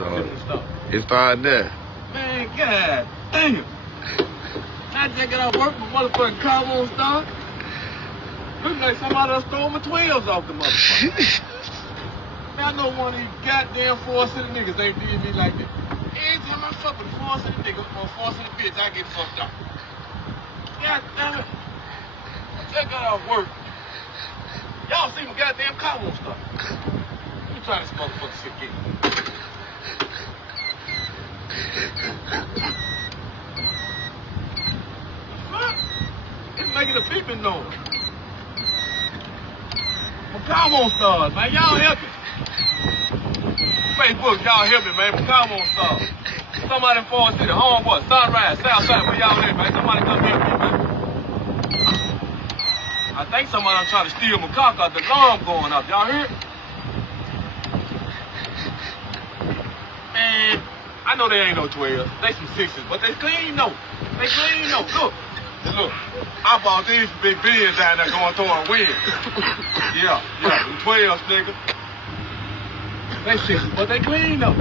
It started there. Man, god damn. I just got out of work, my motherfucking car won't start. Looks like somebody done stole my 12s off the motherfucker. Man, I know one of these goddamn Forest City niggas ain't did me like this. Every time I fuck with a Forest City nigga or Forest City bitch, I get fucked up. God damn it. I just got out of work. Y'all see my goddamn car won't start. Let me try this motherfucker shit again. It's making a beeping noise. My car won't start, man. Y'all help me. Facebook, y'all help me, man. My car won't start. Somebody in Forest City, Homeboy, Sunrise, Southside, where y'all at, man? Somebody come help me, man. I think somebody trying to steal my car because the alarm going up. Y'all hear it? Man, I know they ain't no 12s. They some 6s, but they clean though. They clean though. Look. Look, I bought these big Benz down there going through a wind. Yeah, them 12s, nigga. They 6s, but they clean though.